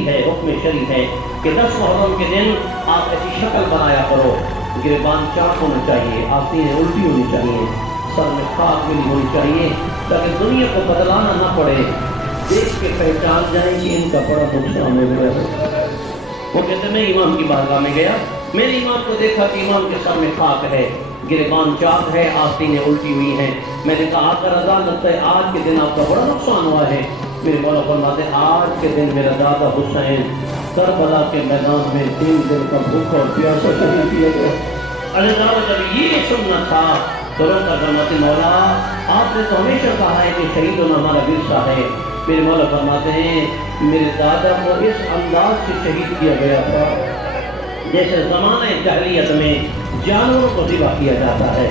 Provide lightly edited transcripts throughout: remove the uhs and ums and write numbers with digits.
شرعی ہے، حکم شرعی ہے کہ 10 محرم کے دن آپ ایسی شکل بنایا کرو، گریبان چاک ہونا چاہیے، آستینیں الٹی ہونی چاہیے، سر میں خاک ملی ہونی چاہیے، تاکہ دنیا کو بدلانا نہ پڑے، دیکھ کے پہچان جائیں کہ ان کا بڑا نقصان ہو گیا ہے۔ وہ کہتے ہیں میں امام کی بارگاہ میں گیا، میں نے امام کو دیکھا کہ امام کے سر میں خاک ہے، گریبان چاک ہے، آستینیں الٹی ہوئی ہیں۔ میں نے کہا آقا رضا لگتا ہے آج کے دن آپ کا بڑا نقصان ہوا ہے۔ میرے مولا فرماتے ہیں آج کے دن میرا دادا حسین کربلا کے میدان میں 3 دن کا بھوکا اور پیاسا شہید کیا گیا۔ اللہ جب یہ سننا تھا تو رو کر فرماتے مولا آپ نے تو ہمیشہ کہا ہے کہ شہید ہونا ہمارا ورثہ ہے۔ میرے مولا فرماتے ہیں میرے دادا کو اس انداز سے شہید کیا گیا تھا جیسے زمانہ جاہلیت میں جانوروں کو ذبح کیا جاتا ہے۔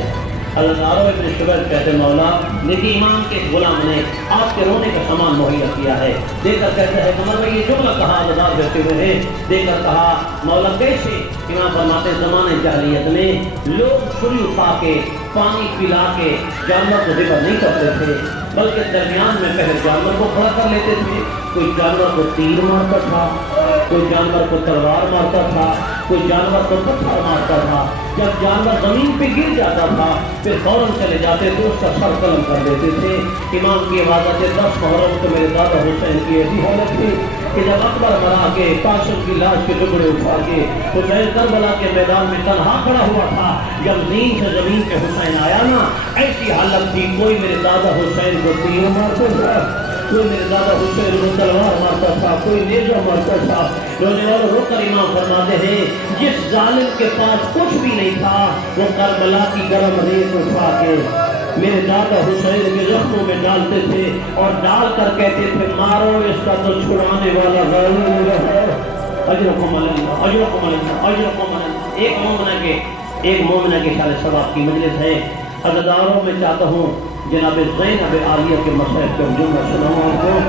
حضرت عروہ ابن شبیر کہتے مولا دیکھیے امام کے غلام نے آپ کے رونے کا سامان مہیا کیا ہے، دیکھ کر کہتا ہے عمر بھائی یہ جملہ کہا اللہ بیٹھے ہوئے ہیں، دیکھ کر کہا مولا کیسے؟ امام فرماتے زمانے جاہلیت میں لوگ چھری اٹھا کے پانی پلا کے جانور کو ذبح نہیں کرتے تھے، بلکہ درمیان میں پہلے جانور کو کھڑا کر لیتے تھے، کوئی جانور کو تیر مارتا تھا، کوئی جانور کو تلوار مارتا تھا، کوئی جانور کو پتھر مارتا تھا، جب جانور زمین پہ گر جاتا تھا پھر فوراً چلے جاتے تھے اس کا سر قلم کر دیتے تھے۔ امام کی عبادت 10 محرم کو میرے دادا حسین کی ایسی حالت تھی کہ جب اکبر مرا کے قاسم کی لاش کے ٹکڑے اٹھا کے حسین کربلا کے میدان میں تنہا کھڑا ہوا تھا، جب زمین سے زمین پہ حسین آیا نا ایسی حالت تھی کوئی میرے دادا حسین کو تیر مارتا تھا، کوئی میرے دادا حسین کو تلوار مارتا تھا، کوئی نیزہ مارتا تھا۔ رونے والے رو کر امام فرماتے ہیں جس ظالم کے پاس کچھ بھی نہیں تھا وہ کربلا کی گرم ریت اٹھا کے میرے دادا حسین کے زخموں میں ڈالتے تھے اور ڈال کر کہتے تھے مارو اس کا تو چھڑانے والا غالب ہے۔ اجرکم اللہ اجرکم اللہ اجرکم اللہ۔ ایک مومنہ کے شان ثواب کی مجلس ہے، عزاداروں میں چاہتا ہوں جناب زینب عالیہ کے مسائل کو جملہ سناؤں آپ کو۔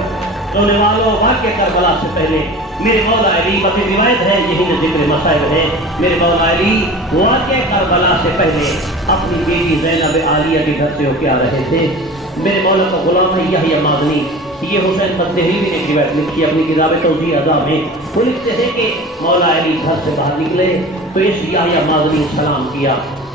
سننے والوں واقعہ کربلا سے پہلے میرے مولا علی بقی روایت ہے یہی میں ذکر مسائل ہے، میرے مولا علی واقعہ کربلا سے پہلے اپنی بیٹی زینب عالیہ کے گھر سے ہو کے آ رہے تھے۔ میرے مولا کا غلام ہے یحییٰ مازنی، یہ حسین تبدیلی نے ایک روایت لکھی اپنی کتاب توضیح اعضاء میں، وہ لکھتے ہیں کہ مولا علی گھر سے باہر نکلے تو اس یحییٰ مازنی نے سلام کیا،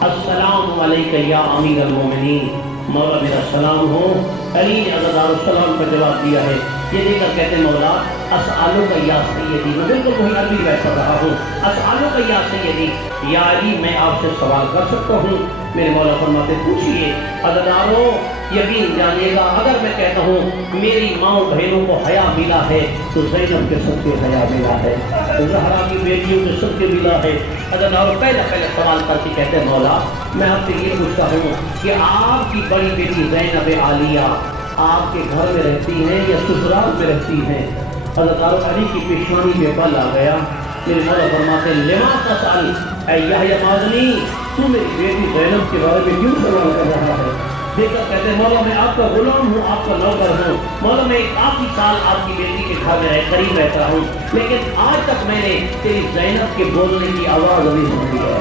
السلام علیکہ یا امیر المومنین، مولا میرا سلام ہو۔ علی نے عزادار السلام کا جواب دیا ہے، یہ دیکھ کر کہتے مولا اسألک یا سیدی، میں بالکل وہی عربی روایت پڑھ رہا ہوں، اسألک یا سیدی، یا علی میں آپ سے سوال کر سکتا ہوں؟ میرے مولا فرماتے پوچھئے۔ عزاداروں یقین جانیے گا اگر میں کہتا ہوں میری ماں بہنوں کو حیا ملا ہے تو زینب کے سب کے حیا ملا ہے، زہرا کی بیٹیوں کے سب کے ملا ہے۔ عزاداروں پہلے سوال کر کے کہتے ہیں مولا میں آپ سے یہ پوچھتا ہوں کہ آپ کی بڑی بیٹی زینب عالیہ آپ کے گھر میں رہتی ہیں یا سسرال میں رہتی ہیں؟ عزاداروں علی کی پیشانی پہ بل آ گیا۔ میرے مولا فرماتے لما تسأل اے یحییٰ مازنی، تو میری بیٹی زینب کے بارے میں کیوں سوال کر رہا ہے؟ دیکھ کر کہتے ہیں مولا میں آپ کا غلام ہوں، آپ کا نوکر ہوں، مولا میں ایک آخری سال آپ کی بیٹی کے گھر میں قریب رہتا ہوں، لیکن آج تک میں نے تیری زینب کے بولنے کی آواز ابھی سنی ہے۔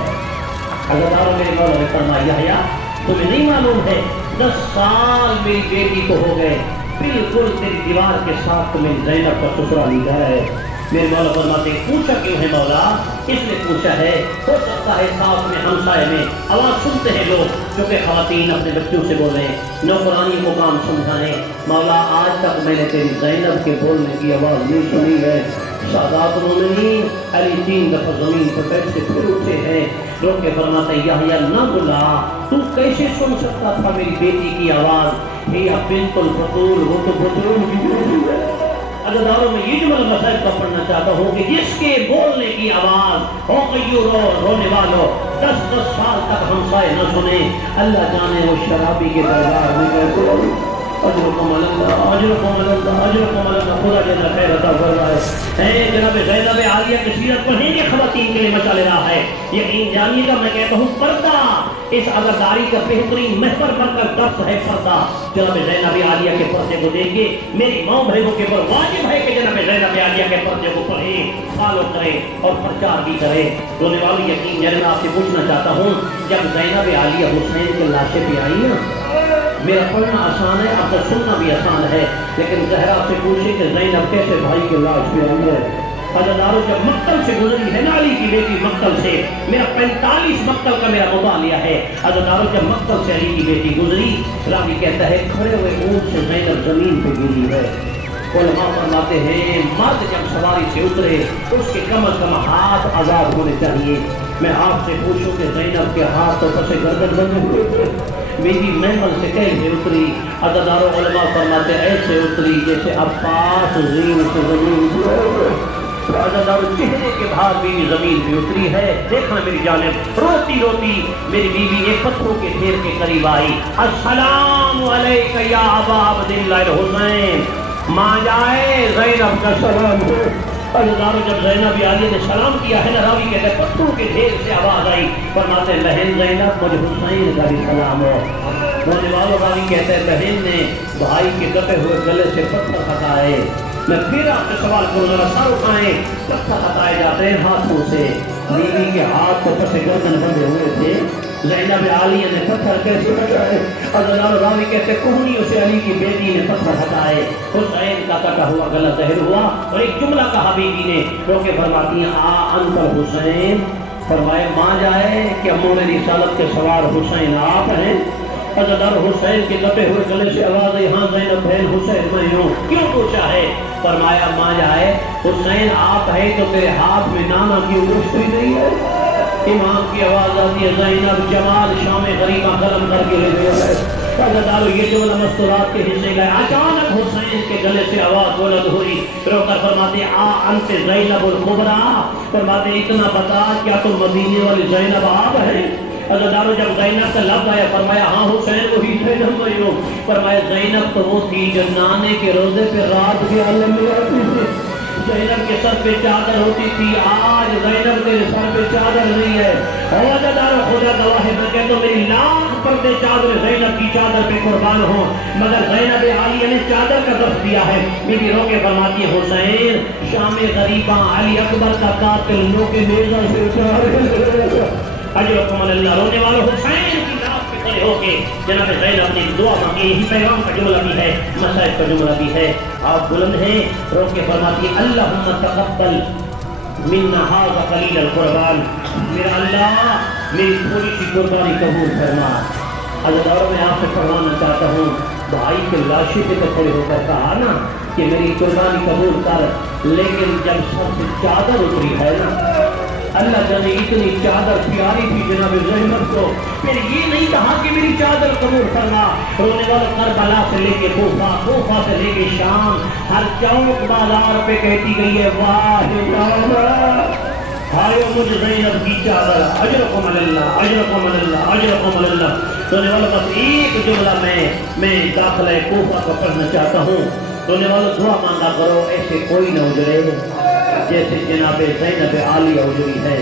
عزاداروں میرے مولا نے فرمایا یحییٰ تمہیں نہیں معلوم ہے 10 سال میری بیٹی کو ہو گئے، بالکل تیری دیوار کے ساتھ تمہیں زینب کا سسرالی گھر ہے۔ میرے مولا فرماتے ہیں پوچھا کیوں ہے مولا؟ اس نے پوچھا ہے ہو سکتا ہے ساتھ میں ہمسائے میں آواز سنتے ہیں لوگ کیونکہ خواتین اپنے بچوں سے بولیں، نوکرانی کو کام سمجھانے، مولا آج تک میں نے تیری زینب کے بولنے کی آواز نہیں سنی ہے۔ سادات مومنین علی 3 دفعہ زمین پر بیٹھ سے پھر اٹھے ہیں، رو کے فرماتے یحییٰ نہ بلا، تو کیسے سن سکتا تھا میری بیٹی کی آواز؟ ہی بنت البتول، وہ تو بتول کی بیٹی ہے۔ عزاداروں میں یہ جملہ مسائل کا پڑھنا چاہتا ہوں کہ جس کے بولنے کی آواز ہو قیورو رونے والوں 10 سال تک ہمسائے نہ سنے، اللہ جانے وہ شرابی کے دربار میں گئے۔ اجرکم اللہ اجرکم اللہ اجرکم اللہ، خدا جزا خیر عطا فرمائے۔ اے جناب زینب عالیہ کی سیرت پڑھیں گے خواتین کے لیے مچا لے رہا ہے، یقین جانیے گا میں کہتا ہوں پردہ اس عزاداری کا بہترین محور بن کر درس ہے پردہ۔ جناب زینب عالیہ کے پردے کو دیکھ کے میری ماں بہنوں کے اوپر واجب ہے کہ جناب زینب عالیہ کے پردے کو پڑھیں، فالو کریں اور پرچار بھی کریں۔ رونے والی یقین جانیے میں آپ سے پوچھنا چاہتا ہوں جب زینب عالیہ حسین کے لاشیں پہ آئی نا، میرا پڑھنا آسان ہے آپ کا سننا بھی آسان ہے، لیکن زہرا سے پوچھے کہ زینب کیسے بھائی کے لاش پہ آئی ہے؟ عزادارو جب مقتل سے گزری ہے نا علی کی بیٹی مقتل سے، میرا 45 مقتل کا میرا مطالعہ ہے، عزادارو جب مقتل سے علی کی بیٹی گزری، راوی کہتا ہے کھڑے ہوئے اونٹ سے زینب زمین پہ گری ہے۔ علماء فرماتے ہیں مرد جب سواری سے اترے اس کے کم از کم ہاتھ آزاد ہونے چاہیے۔ میں آپ سے پوچھوں کہ زینب کے ہاتھ تو پس گردن بندے ہوئے تھے، میری محمل سے کیسے اتری؟ عزادارو علماء فرماتے ایسے اتری جیسے عباس زین سے زمین پہ، عزادارو چہرے کے بعد بیوی زمین پہ اتری ہے۔ دیکھنا میری جانب روتی روتی میری بیوی ایک پتھروں کے ڈھیر کے قریب آئی، السلام علیک یا ابا عبداللہ الحسین، ماں جائے زینب کا سلام ہو۔ عزادارو جب زینب عالیہ نے سلام کیا ہے نا، راوی کہتے ہیں پتھروں کے ڈھیر سے آواز آئی، فرماتے ہیں بہن زینب مجھے حسین کا بھی سلام ہو۔ رونے والوں راوی کہتے ہیں بہن نے بھائی کے کٹے ہوئے گلے سے پتھر ہٹائے۔ میں پھر آپ سے سوال کروں، ذرا سر اٹھائیں، پتھر ہٹائے جاتے ہیں ہاتھوں سے، بیوی کے ہاتھ تو پس گردن بندھے ہوئے تھے، زینب عالیہ نے پتھر کیسے ہٹائے؟ عزادارو راوی کہتے ہیں کوہنیوں سے علی کی بیٹی نے پتھر ہٹائے، حسین کا کٹا ہوا گلا ظاہر ہوا، اور ایک جملہ کہا بیوی نے رو کے فرماتی ہیں آ انت الحسین، فرمائے ماں جائے کہ امور رسالت کے سوار حسین آپ ہیں؟ عزادارو حسین کے کٹے ہوئے گلے سے آواز آئی، ہاں زینب بہن حسین میں ہوں، کیوں پوچھا ہے؟ فرمایا ماں جائے حسین آپ ہے تو تیرے ہاتھ میں نانا کی انگشتی نہیں ہے؟ امام کی آواز آتی ہے زینب جمال شام غریبہ قلم کر کے لے گیا ہے۔ عزادارو یہ جملہ مستورات کے حصے گئے، اچانک حسین کے گلے سے آواز بلند ہوئی، رو کر فرماتے آ انت زینب الکبریٰ، فرماتے اتنا بتا کیا تم مدینے والی زینب آپ ہیں؟ عزادارو جب زینب کا لفظ آیا فرمایا ہاں حسین وہی زینب میں ہوں، فرمایا زینب تو وہ تھی جو نانے کے روزے پہ رات کے عالم میں آتی تھی، زینب کے سر پہ چادر ہوتی تھی، آج زینب تیرے سر پہ چادر نہیں ہے۔ اور عزادارو خدا گواہ ہے، میں کہتا ہوں میری لاکھ پردے چادر زینب کی چادر پہ قربان ہوں، مگر زینب عالیہ نے چادر کا لفظ دیا ہے۔ بیوی رو کے فرماتی ہے حسین شام غریباں علی اکبر کا قاتل نو کے نیزہ سے اتار اجرکم اللہ۔ رونے والوں حسین کی لاش پہ کھڑے ہو کے جناب زینب نے دعا مانگی، یہی پیغام کا جملہ بھی ہے، مسائل کا جملہ بھی ہے، آپ بلند ہیں، رو کے فرماتی ہے اللہم تقبل منا ھذا قلیل القربان، میرا اللہ میری تھوڑی سی قربانی قبول فرما۔ عزادارو میں آپ سے فرمانا چاہتا ہوں بھائی کے لاشے پہ تو کھڑے ہو کر کہا نا کہ میری قربانی قبول کر، لیکن جب سر سے چادر اتری ہے نا، اللہ جانے اتنی چادر پیاری تھی جناب زینب کو، پھر یہ نہیں کہا کہ میری چادر قبول فرما۔ رونے والے کربلا سے لے کے کوفہ، کوفہ سے لے کے شام، ہر چوک بازار پہ کہتی گئی ہے واہ ہائے مجھ زینب کی چادر، اجرکم اللہ اجرکم اللہ اجرکم اللہ۔ رونے والوں بس ایک جملہ میں داخلہ کوفہ کا پڑھنا چاہتا ہوں، رونے والوں دعا مانگا کرو ایسے کوئی نہ اجڑے جیسے جناب زینب عالیہ اجڑی ہے۔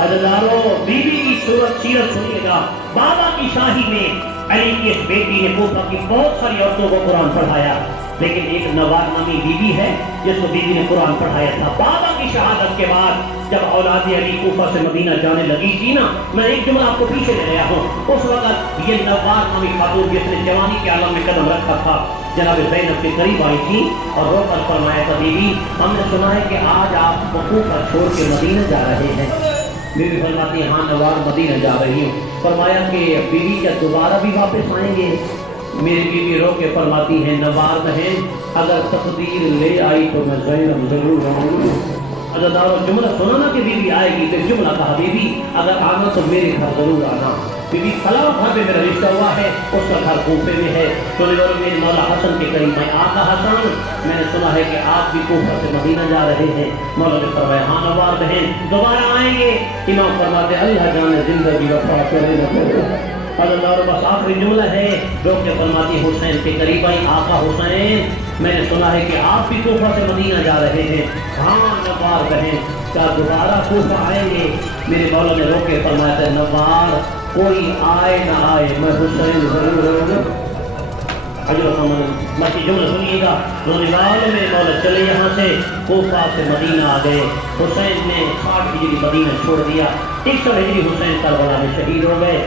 عزادارو بیوی کی صورت سیرت سنیے گا، بابا کی شاہی میں علی کی اس بیٹی نے کوفہ کی بہت ساری عورتوں کو قرآن پڑھایا، لیکن ایک نوار نامی بیوی ہے جس کو بیوی نے قرآن پڑھایا تھا۔ بابا کی شہادت کے بعد جب اولاد علی کوفہ سے مدینہ جانے لگی تھی نا، میں ایک جملہ آپ کو پیچھے لے گیا ہوں، اس وقت یہ نوار نامی خاتون جس نے جوانی کے عالم میں قدم رکھا تھا جناب زینب کے قریب آئی تھی اور رو کر فرمایا تھا بیوی ہم نے سنا ہے کہ آج آپ کوفہ چھوڑ کے مدینہ جا رہے ہیں۔ بیوی فرماتی ہاں نوار مدینہ جا رہی ہوں۔ فرمایا کہ بیوی کیا دوبارہ بھی واپس آئیں گے؟ میری بیوی رو کے فرماتی ہے نوار بہن اگر تقدیر لے آئی تو میں زینب ضرور آؤں گی۔ عزادارو جملہ سنا نا کہ بیوی آئے گی، تو جملہ کہا بیوی اگر آنا تو میرے گھر ضرور آنا۔ بیوی فلاں گھر پہ میرا رشتہ ہوا ہے، اس کا گھر کوفے میں ہے، تو میرے مولا حسن کے قریب میں آقا حسن میں نے سنا ہے کہ آپ بھی کوفہ سے مدینہ جا رہے ہیں۔ مولا نے فرمایا ہاں نوار بہن دوبارہ آئیں گے۔ امام فرماتے اللہ جانے زندگی وفا کرے نہ کرے۔ عزادارو بس آخری جملہ ہے جو کہ فرماتی حسین کے قریب آئی، آقا حسین میں نے سنا ہے کہ آپ بھی کوفہ سے مدینہ جا رہے ہیں، ہاں نوار بہن کیا دوبارہ کوفہ آئیں گے؟ میرے مولا نے رو کے فرمایا تھا نوار کوئی آئے نہ آئے میں حسین ضرور رہوں گا۔ باقی جملہ سنیے گا، رونے والے میں مولا چلے یہاں سے کوفہ سے مدینہ آ گئے۔ حسین نے 60 ہجری مدینہ چھوڑ دیا، 100 ہجری حسین کربلا میں شہید ہو گئے۔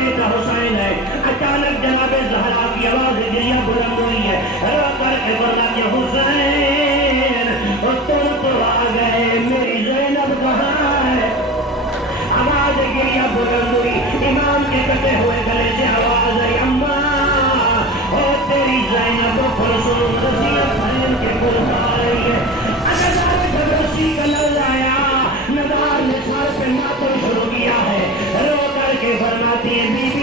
بیٹا حسین ہے. اچانک جناب زہرا کی آواز گریہ بلند ہوئی ہے. رو کر کے فرماتے حسین تم تو آ گئے, میری زینب کہاں ہے؟ آواز گریہ بلند ہوئی. امام کے کٹے ہوئے گلے سے آواز آئی, اماں او تیری زینب فرسون رضی حسین کے قرب آ رہی ہے. اگر رسی کا لفظ آیا, نگار نے سر پہ ماتم شروع کیا ہے. رو کر کے فرماتی ہے بی بی